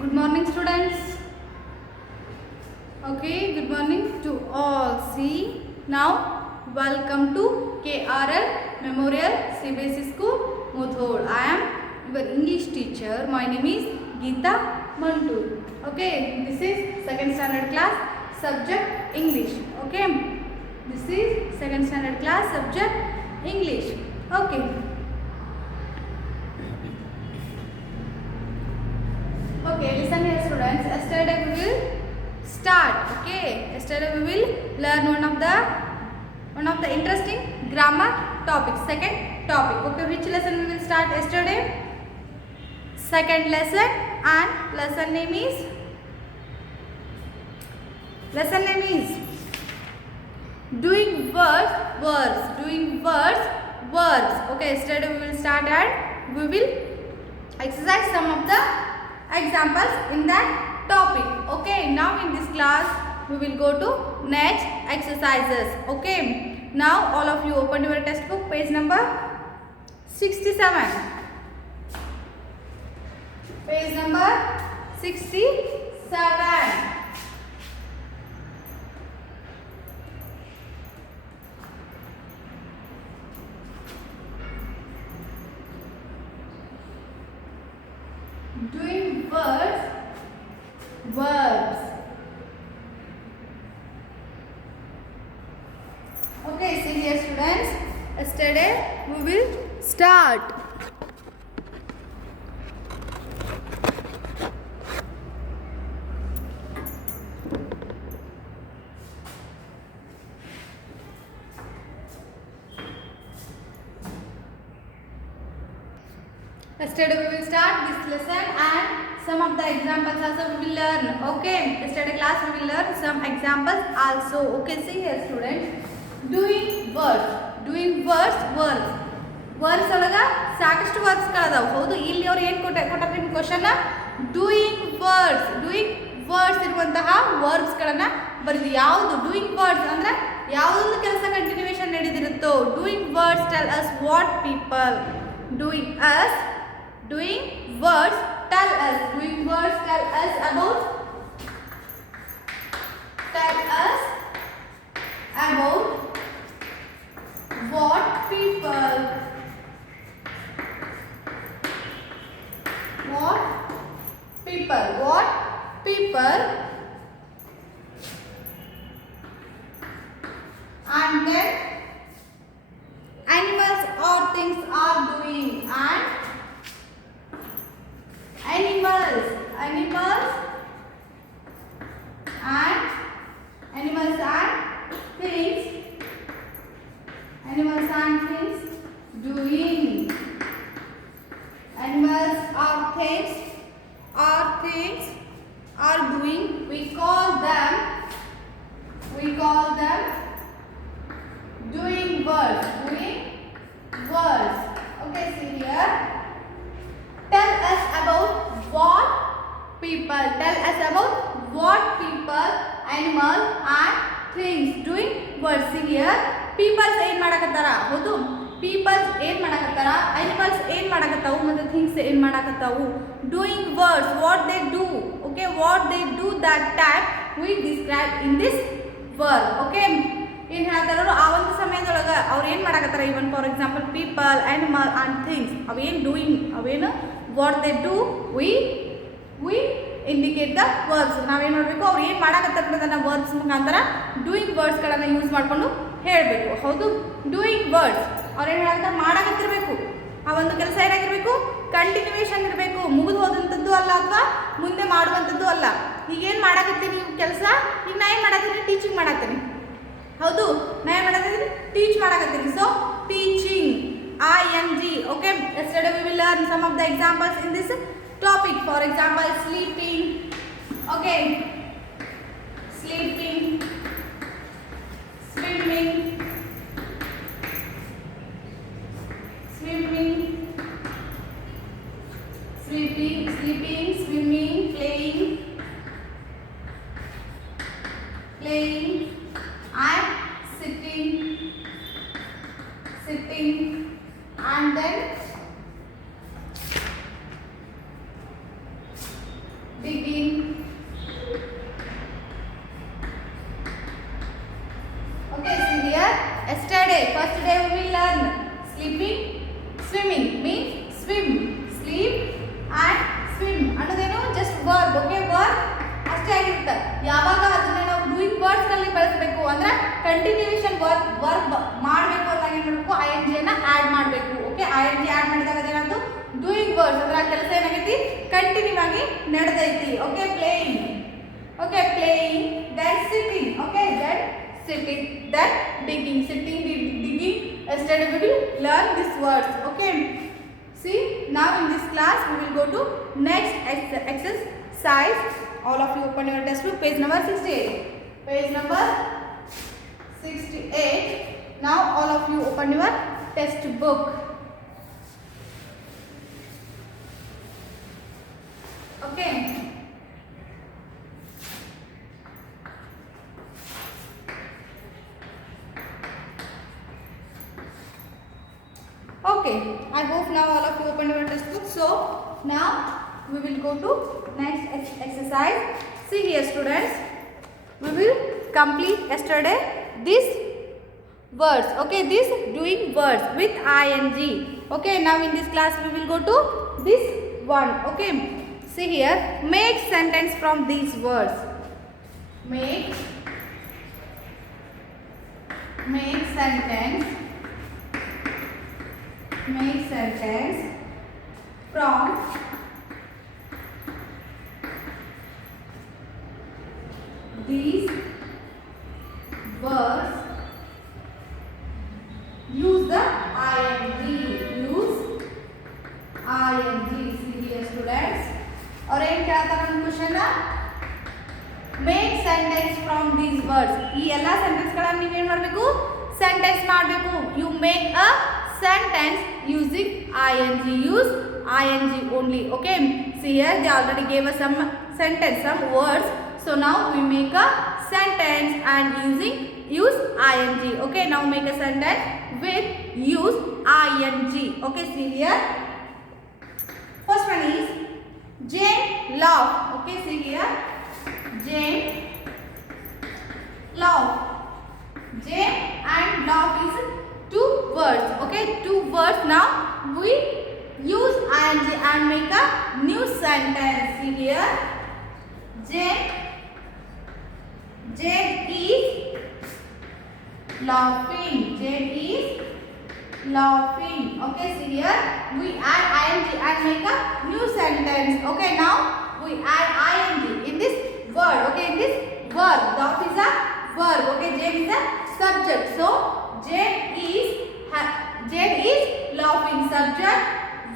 Good morning, students. Okay, good morning to all. See, now welcome to KRL Memorial CBSE School, Muthod. I am your English teacher. My name is Geeta Mantur. Okay, this is second standard class subject English. Okay, this is second standard class subject English. Okay. Okay, listen here students. Yesterday we will start. Okay, yesterday we will learn one of the interesting grammar topics. Second topic. Okay, which lesson we will start yesterday? Second lesson, and lesson name is doing words. Doing words. Okay, yesterday we will start and we will exercise some of the examples in that topic. Okay, now in this class we will go to next exercises. Okay, now all of you open your textbook, page number 67. Page number 67. Doing verbs. Okay, see here students, yesterday we will start. Yesterday we will start this lesson and some of the examples also we will learn. Okay, yesterday class we will learn some examples also. Okay, see here students, doing words. Words ಒಳಗ ಸಾಕಷ್ಟು words ಗಳದಾವ. ಹೌದು, ಇಲ್ಲಿ ಅವರು ಏನು ಕೊಟ್ಟಾರೆ ನಿಮ್ಮ question, doing words ಇರುವಂತಹ verbs ಗಳನ್ನ ಬರೆದು. ಯಾವುದು ಡೂಯಿಂಗ್ ವರ್ಡ್ಸ್ ಅಂದ್ರೆ ಯಾವುದೊಂದು ಕೆಲಸ ಕಂಟಿನ್ಯೂಯೇಷನ್ ನಡೆದಿರುತ್ತೋ. Doing words tell us what people. Doing words tell us about what people and then animals or things are doing. And animals and things doing. Animals or things are doing. We call them doing words. Okay, see here, tell us about what people, animal and things doing words. See here, peoples ಏನು ಮಾಡಕತ್ತಾರ. ಹೌದು, peoples ಏನು ಮಾಡಕತ್ತಾರ, animals ಏನು ಮಾಡಕತ್ತಾವು ಮತ್ತು things ಏನು ಮಾಡಕತ್ತಾವು. doing words, what they do. Okay, what they do, that type we describe in this verb. Okay, ಏನು ಹೇಳ್ತಾರೋ ಆ ಒಂದು ಸಮಯದೊಳಗೆ ಅವ್ರು ಏನು ಮಾಡಕತ್ತಾರ. Even for example people, animal and things ಅವೇನು ಡೂಯಿಂಗ್, ಅವೇನು what they do, we indicate the verbs. ನಾವೇನು ಮಾಡಬೇಕು, ಅವ್ರು ಏನು ಮಾಡಕತ್ತಾರೆ ಅನ್ನೋದನ್ನು ವರ್ಬ್ಸ್ ಮುಖಾಂತರ ಡೂಯಿಂಗ್ ವರ್ಡ್ಸ್ಗಳನ್ನು ಯೂಸ್ ಮಾಡಿಕೊಂಡು ಹೇಳಬೇಕು. ಹೌದು, ಡೂಯಿಂಗ್ ವರ್ಡ್ಸ್ ಅವ್ರು ಏನು ಹೇಳ್ತಾರೆ, ಮಾಡಕತ್ತಿರಬೇಕು. ಆ ಒಂದು ಕೆಲಸ ಏನಾಗಿರಬೇಕು, ಕಂಟಿನ್ಯೂಯೇಷನ್ ಇರಬೇಕು, ಮುಗಿದು ಹೋದಂಥದ್ದು ಅಲ್ಲ ಅಥವಾ ಮುಂದೆ ಮಾಡುವಂಥದ್ದು ಅಲ್ಲ. ಈಗೇನು ಮಾಡಕತ್ತೀನಿ ಕೆಲಸ, ಈಗ ನಾ ಏನು ಮಾಡತ್ತೀನಿ, ಟೀಚಿಂಗ್ ಮಾಡತ್ತೀನಿ. ಹೌದು, ನಾ ಏನು ಮಾಡತ್ತೀನಿ, ಟೀಚ್ ಮಾಡಕತ್ತೀನಿ. So teaching, ing. Okay, yesterday we will learn some of the examples in this topic. For example, sleeping. Okay, sleeping, swimming, swimming, swimming, playing, and sitting, and then sleeping, swimming means swim, sleep and swim ಅನ್ನೋದೇನು just verb. Okay, verb ಅಷ್ಟೇ ಆಗಿರುತ್ತೆ. ಯಾವಾಗ ಅದನ್ನ ನಾವು doing words ನಲ್ಲಿ ಬಳಸಬೇಕು ಅಂದ್ರೆ continuation verb ಮಾಡಬೇಕು ಅಂದಾಗ ಏನು ಮಾಡಬೇಕು, ಐ ಎನ್ ಜಿ ಅನ್ನ ಆಡ್ ಮಾಡಬೇಕು. Okay, I N G add ಮಾಡಿದಾಗ ಅದೇನಾಯ್ತು ಡೂಯಿಂಗ್ ವರ್ಡ್ಸ್ ಅಂದ್ರೆ ಆ ಕೆಲಸ ಏನಾಗೈತಿ ಕಂಟಿನ್ಯೂ ಆಗಿ ನಡೆದೈತಿ. Okay, playing, okay playing, then sitting, okay then sitting, then digging, sitting, digging. Yesterday we will learn these words. Okay, see, now in this class we will go to next exercise. All of you open your textbook, page number 68. Page number 68. Now all of you open your textbook. Okay, okay, I hope now all of you open your textbook. So now we will go to next exercise. See here students, we will complete yesterday these words. Okay, these doing words with ing. Okay, now in this class we will go to this one. Okay, see here, make sentence from these words. Make sentence from these words. Use the ing. Use ing. See here students. और एक क्या था question ना, make sentence from these words. ಈ ಎಲ್ಲ sentence ಗಳನ್ನು ನೀವು ಏನು ಮಾಡಬೇಕು, ಸೆಂಟೆನ್ಸ್ ಮಾಡಬೇಕು. You make a sentence using ing. Use ing only. Okay, see here they already gave us some sentence, some words. So now we make a sentence and use ing. Okay, now make a sentence with use ing. Okay, see here, first one is Jane laughed. Okay, see here, Jane laughed. Jane and laugh is two words. Okay, two words. Now we use ing and make a new sentence. See here, Jane is laughing. Jane is laughing. Okay, see here, we add ing and make a new sentence. Okay, now we add ing in this word. Okay, in this word, laugh is a verb. Okay, Jane is a subject. So Jane is laughing. Subject,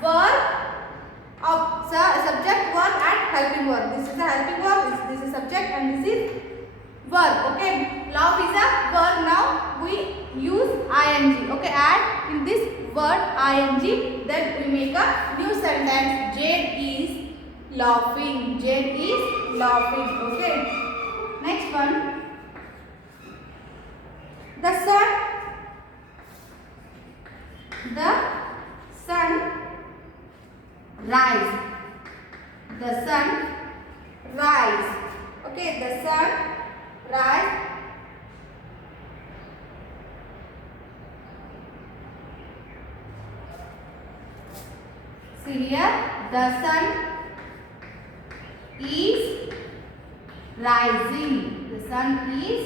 verb, subject, verb and helping verb. This is the helping verb. This is subject and this is verb. Okay, laugh is a verb. Now we use ing. Okay, add in this word ing. Then we make a new sentence. Jane is laughing. Jane is laughing. Okay. Next one. The sun rise. The sun rise. Okay, the sun rise. See here, the sun is rising. The sun is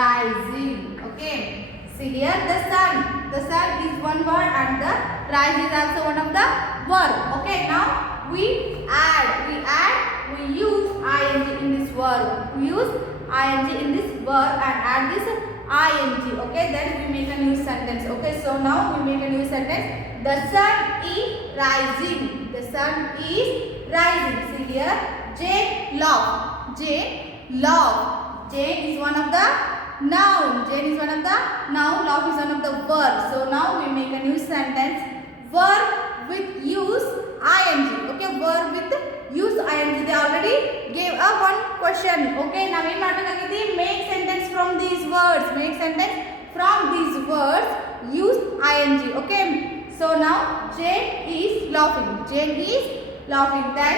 rising. Okay, see here, the sun is one word and the rise is also one of the verb. Okay, now we use ing in this verb. We use ing in this verb and add this ing. Okay, then we make a new sentence. Okay, so now we make a new sentence. The sun is rising. The sun is rising. See here, Jane laugh. Jane laugh. Jane is one of the noun. Jane is one of the noun. Laugh is one of the verb. So now we make a new sentence. Verb with use ing. Okay, verb with use ing. They already gave a one question. Okay, now we make sentence from these words. Make sentence from these words. Use ing. Okay, so now Jane is laughing. Jane is laughing. Then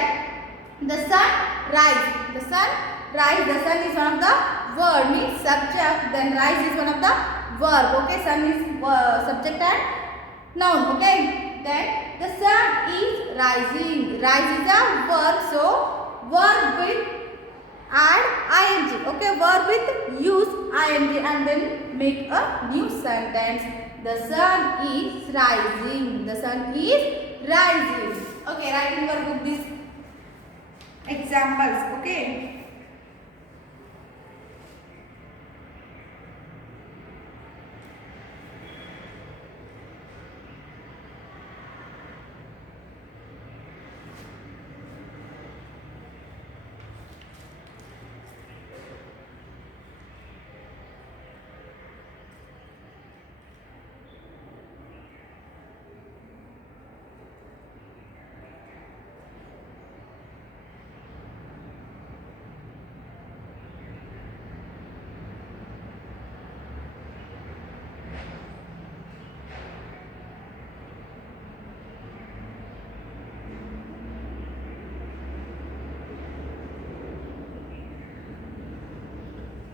the sun rise. The sun rise. The sun is one of the verb, means subject. Then rise is one of the verb. Okay, sun is subject and noun. Okay, then the sun is rising. Rise is a verb, so verb with add ing. Okay, verb with use ing and then make a new sentence. The sun is rising. The sun is rising. Okay, write in your book these examples. Okay.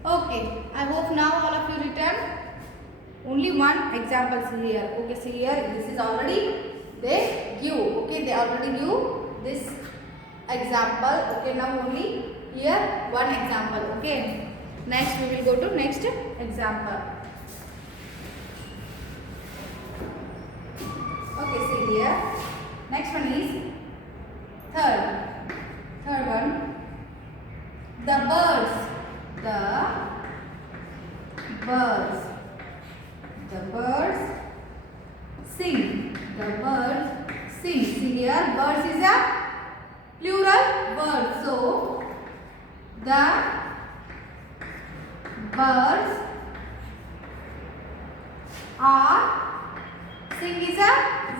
Okay, I hope now all of you written. Only one example here. Okay, see here, this is already they give. Okay, they already give this example. Okay, now only here one example. Okay, next we will go to next example. Okay, see here. Next one is third one. The birds. The birds sing. The birds sing. See here, birds is a plural word. So the birds are, sing is a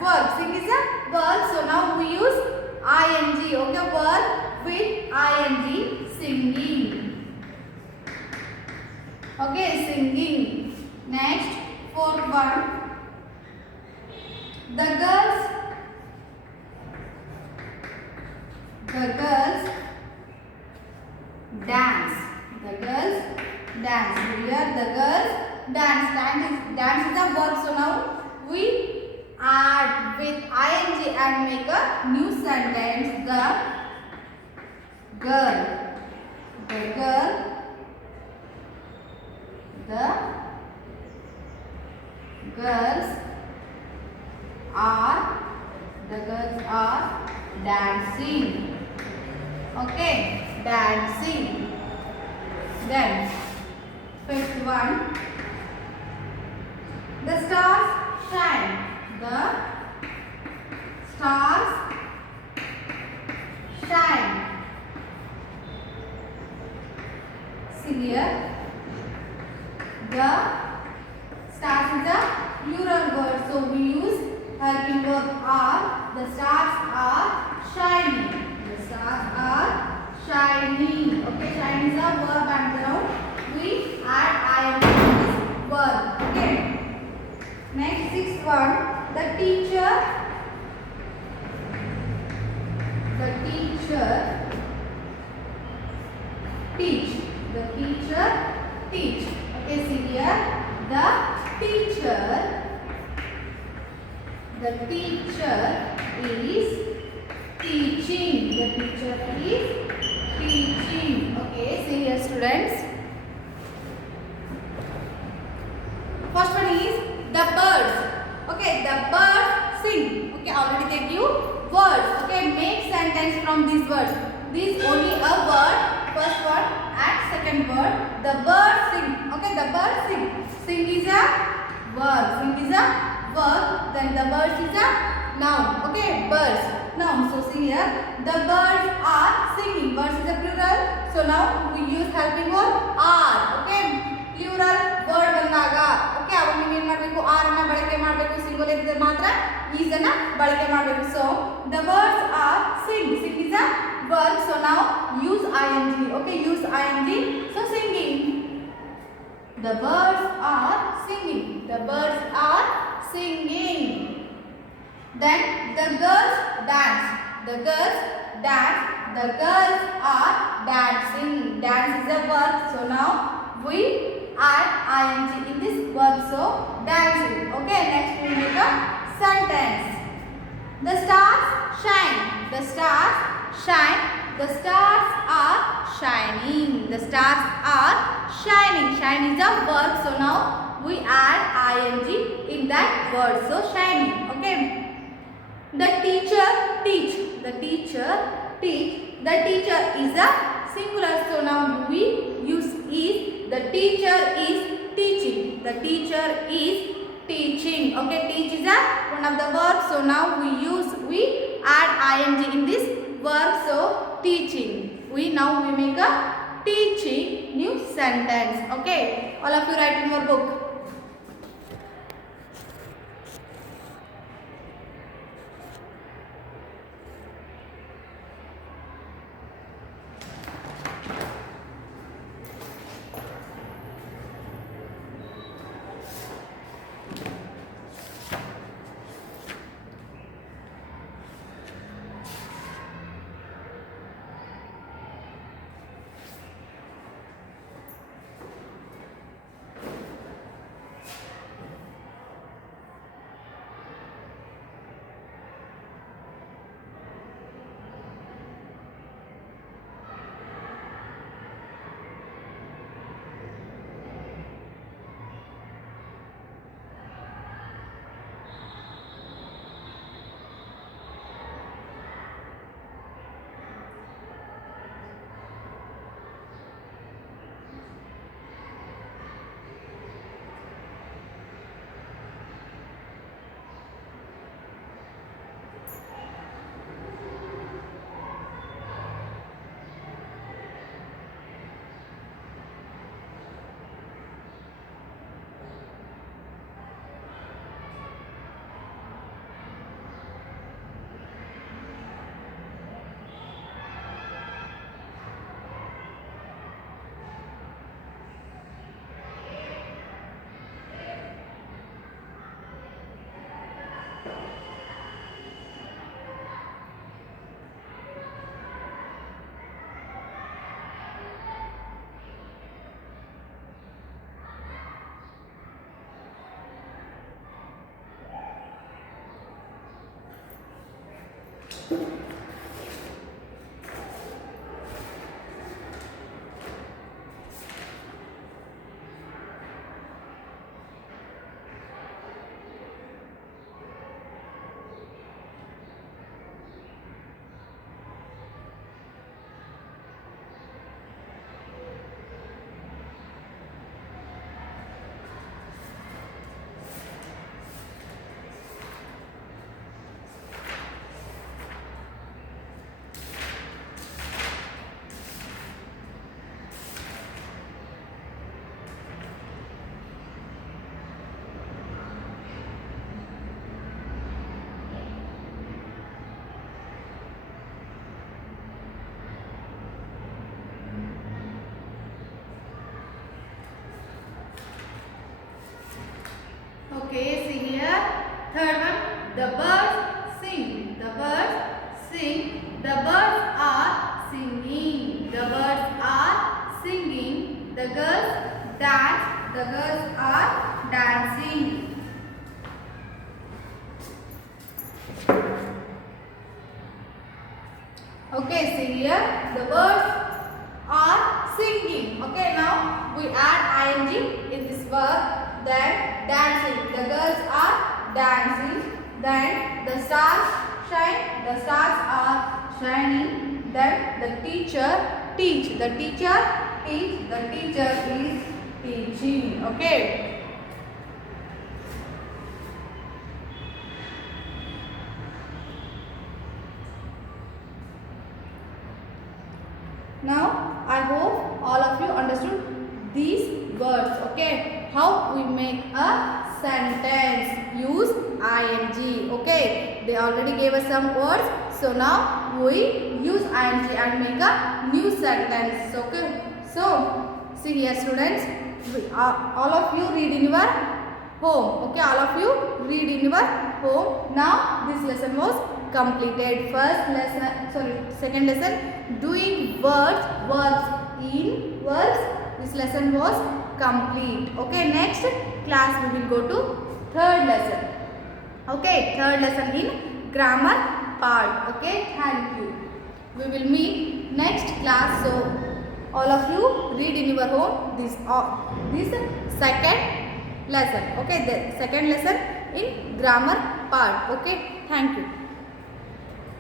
verb. Sing is a verb. So now we use ing. Okay, verb with ing. Singing. Okay, singing. Next, fourth one. The girls dance. The girls dance. Here, the girls dance. Dance is a verb. So now we add with ing and make a new sentence. The girls are dancing. Okay, dancing. Then fifth one. The stars shine. The stars shine. See here. The stars is a plural word, so we use helping verb are. The stars are shining. The stars are shining. Okay, shine is a verb and now we add ing to this verb. Okay. Next, sixth one. The teacher teach. The teacher teach. Okay, see here. The teacher is teaching. The teacher is teaching. Okay, see here, students. First one is the birds. Okay, the birds sing. Okay, already they give words. Okay, make sentence from these words. This only a word. First one and second word. The birds sing. Okay, the birds sing. Sing is a verb. Sing is a verb. Then the birds is a noun. Okay, birds. Noun. So see here. The birds are singing. Birds is a plural. So now we use helping verb are. Okay, plural word ಬಂದಾಗ okay ಅವಾಗ ನೀವು ಏನು ಮಾಡಬೇಕು R ಅನ್ನು ಬಳಕೆ ಮಾಡಬೇಕು singular ಇದ್ದರೆ ಮಾತ್ರ ಈಸ್ ಅನ್ನು ಬಳಕೆ ಮಾಡಬೇಕು so the words are sing sing is a verb so now use ing okay use ing so singing the birds are singing then the girls dance the girls are dancing dance is a verb so now we add ing in this verb so dancing okay next we make a sentence. The stars shine. The stars shine. The stars are shining. The stars are shining. Shine is a verb. So now we add ing in that word. So shining. Okay. The teacher teach. The teacher teach. The teacher is a singular. So now we use is. The teacher is teaching. The teacher is teaching. Okay. Teach is a one of the verbs. So now we add ing in this verb. So teaching. We make a teaching new sentence. Okay. All of you write in your book. Okay, see here. Third one, the birds sing. The birds sing. The birds are singing. The birds are singing. The girls dance. The girls are dancing. Okay, see here. The birds are singing. Okay, now we add ing in this verb. Then dancing. The girls are dancing. Then the stars shine. The stars are shining. Then the teacher teach. The teacher teach. The teacher is teaching. Okay. Now I hope all of you understood these words. Okay. How we make a sentence? Use ing. Okay. They already gave us some words. So now we use ing and make a new sentence. Okay. So see here, students. All of you read in your home. Okay. All of you read in your home. Now this lesson was completed. Second lesson, doing verbs in verbs. This lesson was complete. Okay, next class we will go to third lesson. Okay, third lesson in grammar part. Okay, thank you. We will meet next class. So all of you read in your home this second lesson. Okay, the second lesson in grammar part. Okay, thank you.